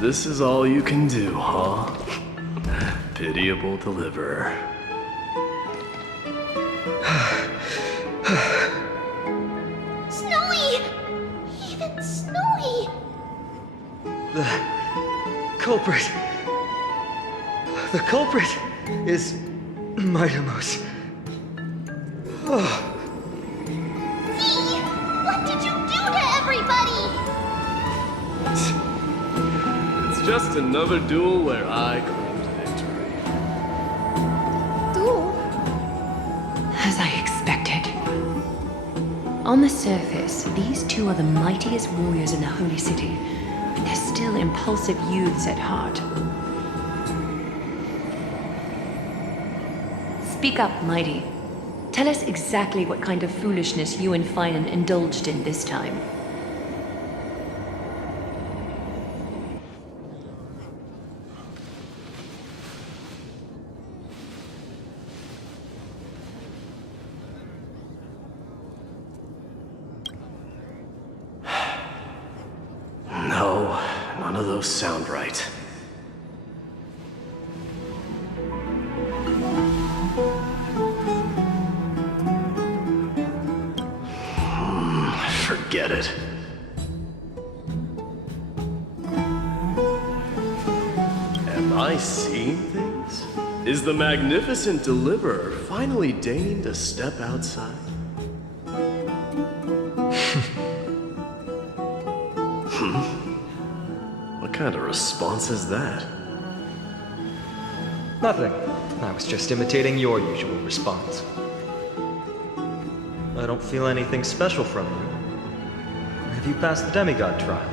This is all you can do, huh? Pitiable deliverer. Snowy! Even Snowy! The culprit. The culprit is Mydei. Oh. V! What did you do to everybody? It's just another duel where I claimed victory. Duel? As I expected. On the surface, these two are the mightiest warriors in the Holy City. They're still impulsive youths at heart. Speak up, Mydei. Tell us exactly what kind of foolishness you and Phainon indulged in this time. No, none of those sound right. Forget it. Am I seeing things? Is the magnificent deliverer finally deigning to step outside? What kind of response is that? Nothing. I was just imitating your usual response. I don't feel anything special from you. Have you passed the demigod trial?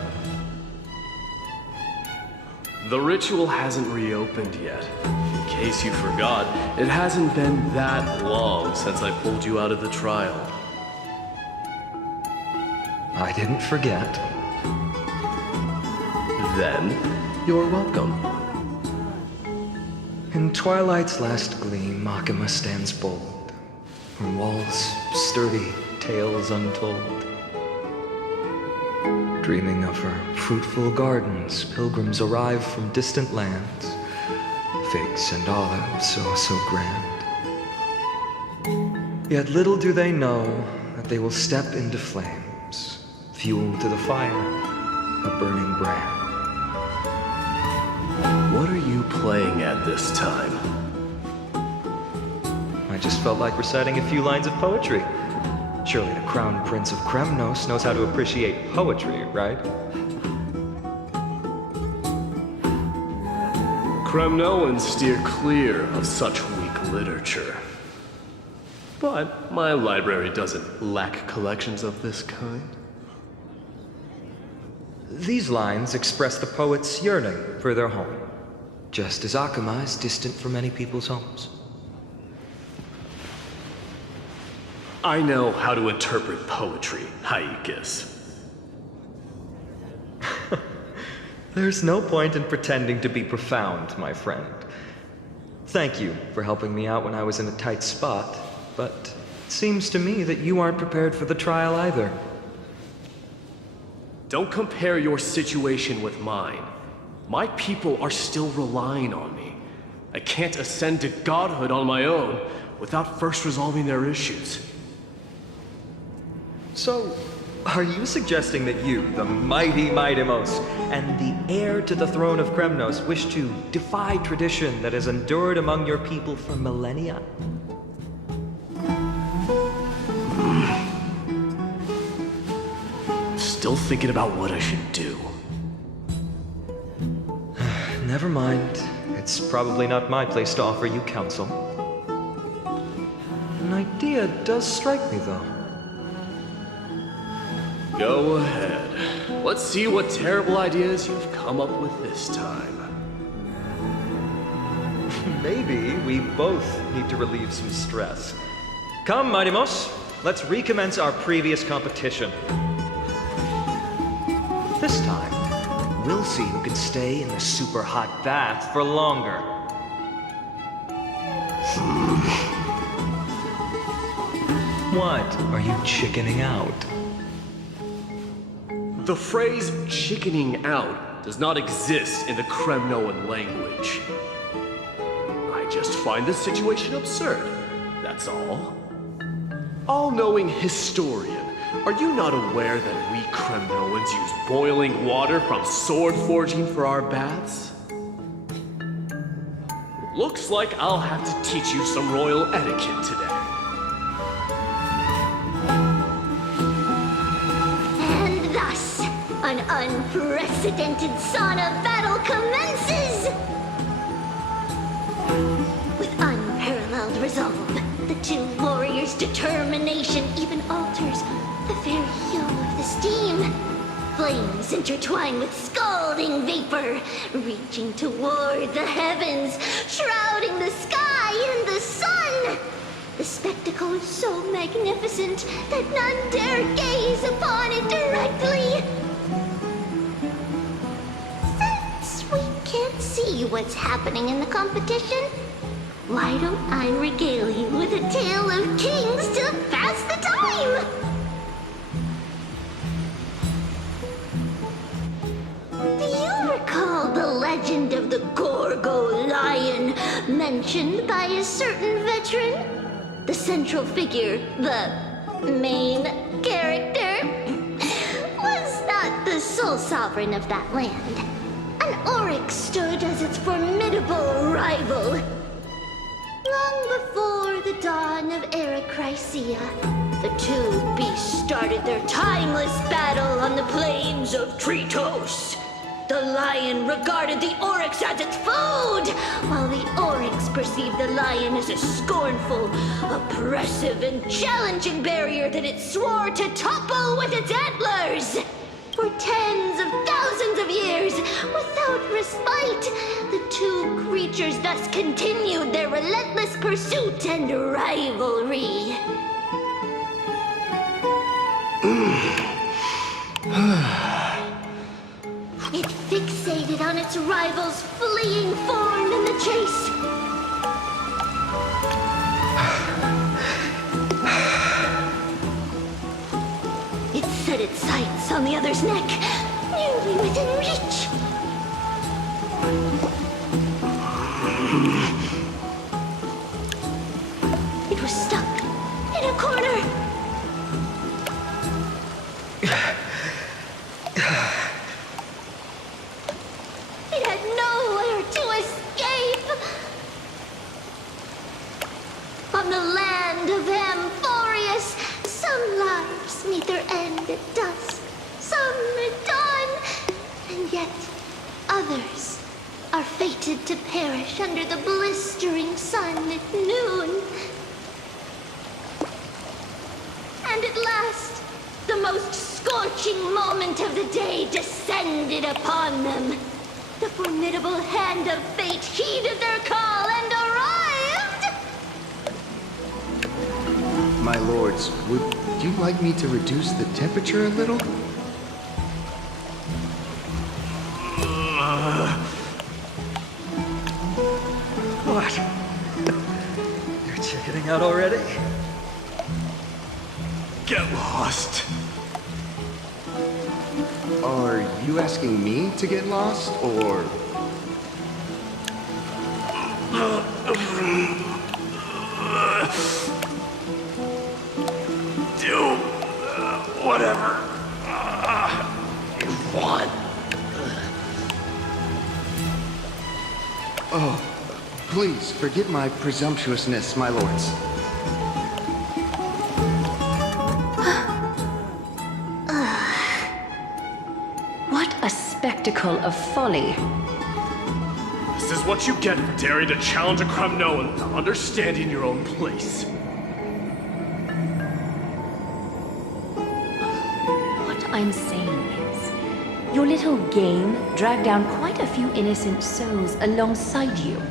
The ritual hasn't reopened yet. In case you forgot, it hasn't been that long since I pulled you out of the trial. I didn't forget. Then, you're welcome. In twilight's last gleam, Makima stands bold. Her walls sturdy, tales untold. Dreaming of her fruitful gardens, pilgrims arrive from distant lands. Figs and olives, so grand. Yet little do they know that they will step into flames, fuel to the fire, a burning brand. What are you playing at this time? I just felt like reciting a few lines of poetry. Surely the Crown Prince of Kremnos knows how to appreciate poetry, right? Kremnoans steer clear of such weak literature. But my library doesn't lack collections of this kind. These lines express the poet's yearning for their home, just as Akama is distant from many people's homes. I know how to interpret poetry, Haikis. There's no point in pretending to be profound, my friend. Thank you for helping me out when I was in a tight spot, but it seems to me that you aren't prepared for the trial either. Don't compare your situation with mine. My people are still relying on me. I can't ascend to godhood on my own without first resolving their issues. So, are you suggesting that you, the mighty Mydei, and the heir to the throne of Kremnos, wish to defy tradition that has endured among your people for millennia? Still thinking about what I should do. Never mind. It's probably not my place to offer you counsel. An idea does strike me, though. Go ahead. Let's see what terrible ideas you've come up with this time. Maybe we both need to relieve some stress. Come, Mydei, let's recommence our previous competition. This time, we'll see who can stay in the super hot bath for longer. What? Are you chickening out? The phrase chickening out does not exist in the Kremnoan language. I just find this situation absurd, that's all. All-knowing historian, are you not aware that we Kremnoans use boiling water from sword forging for our baths? Looks like I'll have to teach you some royal etiquette today. And thus, an unprecedented Sauna battle commences! With unparalleled resolve, the two warriors' determination even alters the very hue of the steam. Flames intertwine with scalding vapor, reaching toward the heavens, shrouding the sky and the sun. The spectacle is so magnificent that none dare gaze upon it directly. Since we can't see what's happening in the competition, why don't I regale you with a tale of kings to pass the time? Do you recall the legend of the Gorgo lion mentioned by a certain veteran? The central figure, the main character, was not the sole sovereign of that land. An oryx stood as its formidable rival. Long before the dawn of Erechrysia, the two beasts started their timeless battle on the plains of Tritos. The lion regarded the oryx as its food, while the oryx perceived the lion as a scornful, oppressive, and challenging barrier that it swore to topple with its antlers. For tens of thousands of years, without respite, the two creatures thus continued their relentless pursuit and rivalry. It fixated on its rival's fleeing form in the chase. It set its sights on the other's neck, nearly within reach. It was stuck in a corner. It had nowhere to escape. On the land of Amphoreus, some lives meet their end at dusk, some at dawn, and yet others are fated to perish under the blistering sun at noon. And at last, the most scorching moment of the day descended upon them. The formidable hand of fate heeded their call and arrived! My lords, would you like me to reduce the temperature a little? What? You're chickening out already? Get lost. Are you asking me to get lost, or...? Do whatever you want. Oh, please forget my presumptuousness, my lords. What a spectacle of folly. This is what you get for daring to challenge a Kremnoan without understanding your own place. What I'm saying is, your little game dragged down quite a few innocent souls alongside you.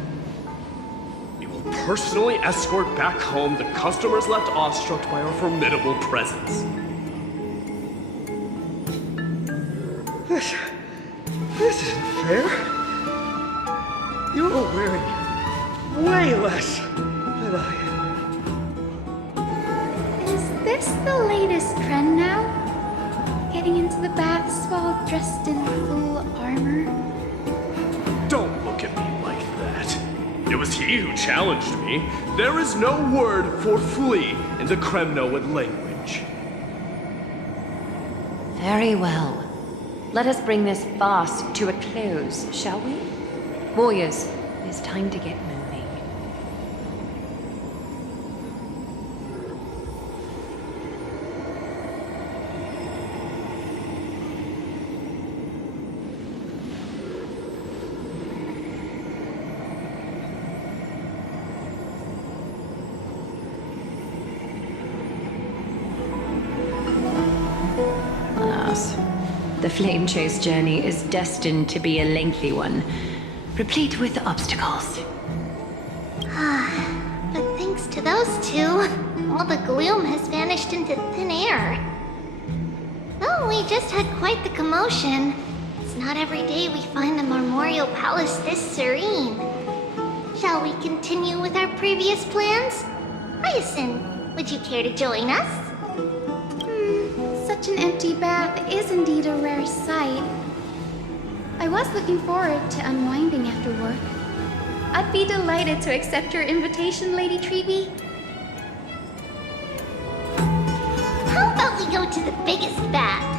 We will personally escort back home the customers left awestruck by our formidable presence. This isn't fair. You're all wearing way less than I am. Is this the latest trend now? Getting into the baths while dressed in full armor? challenged me, there is no word for flee in the Kremnoan language. Very well. Let us bring this farce to a close, shall we? Warriors, it is time to get moving. The Flame Chase journey is destined to be a lengthy one, replete with obstacles. But thanks to those two, all the gloom has vanished into thin air. Though we just had quite the commotion, it's not every day we find the Marmoreal Palace this serene. Shall we continue with our previous plans? Hyacinth, would you care to join us? Such an empty bath is indeed a rare sight. I was looking forward to unwinding after work. I'd be delighted to accept your invitation, Lady Treevee. How about we go to the biggest bath?